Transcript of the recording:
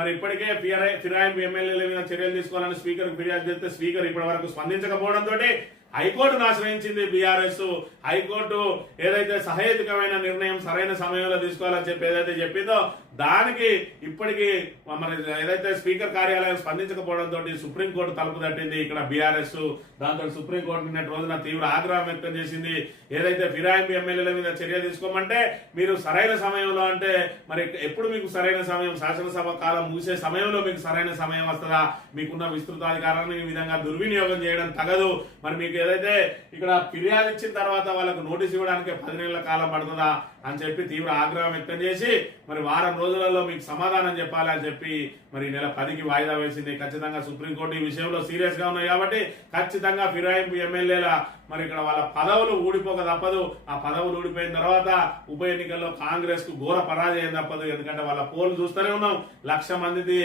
మరి ఇప్పటికే ఫిరాయింపు ఎమ్మెల్యేల మీద చర్యలు తీసుకోవాలని స్పీకర్ ఫిర్యాదు చేస్తే స్పీకర్ ఇప్పటి వరకు స్పందించకపోవడంతో హైకోర్టును ఆశ్రయించింది బీఆర్ఎస్. హైకోర్టు ఏదైతే సహేతుకమైన నిర్ణయం సరైన సమయంలో తీసుకోవాలని చెప్పి ఏదైతే చెప్పిందో దానికి ఇప్పటికీ మరి ఏదైతే స్పీకర్ కార్యాలయం స్పందించకపోవడంతో సుప్రీంకోర్టు తలుపు తట్టింది ఇక్కడ బీఆర్ఎస్. దాంతో సుప్రీంకోర్టు నిన్నటి రోజున తీవ్ర ఆగ్రహం వ్యక్తం చేసింది. ఏదైతే ఫిరాయింపు ఎమ్మెల్యేల మీద చర్య తీసుకోమంటే మీరు సరైన సమయంలో అంటే మరి ఎప్పుడు మీకు సరైన సమయం, శాసనసభ కాలం ముగిసే సమయంలో మీకు సరైన సమయం వస్తుందా? మీకున్న విస్తృతాధికారాన్ని ఈ విధంగా దుర్వినియోగం చేయడం తగదు. మరి మీకు ఏదైతే ఇక్కడ ఫిర్యాదు ఇచ్చిన తర్వాత వాళ్ళకు నోటీస్ ఇవ్వడానికి 10 నెలల కాలం పడుతుందా అని చెప్పి తీవ్ర ఆగ్రహం వ్యక్తం చేసి మరి వారం రోజులలో మీకు సమాధానం చెప్పాలి అని చెప్పి మరి నెల 10కి వాయిదా వేసింది. ఖచ్చితంగా సుప్రీంకోర్టు ఈ విషయంలో సీరియస్ గా ఉన్నాయి కాబట్టి ఖచ్చితంగా ఫిరాయింపు ఎమ్మెల్యేల మరి ఇక్కడ వాళ్ళ పదవులు ఊడిపోక తప్పదు. ఆ పదవులు ఊడిపోయిన తర్వాత ఉప ఎన్నికల్లో కాంగ్రెస్ కు ఘోర పరాజయం తప్పదు. ఎందుకంటే వాళ్ళ పోల్ చూస్తూనే ఉన్నాం, 1,00,000 మందిది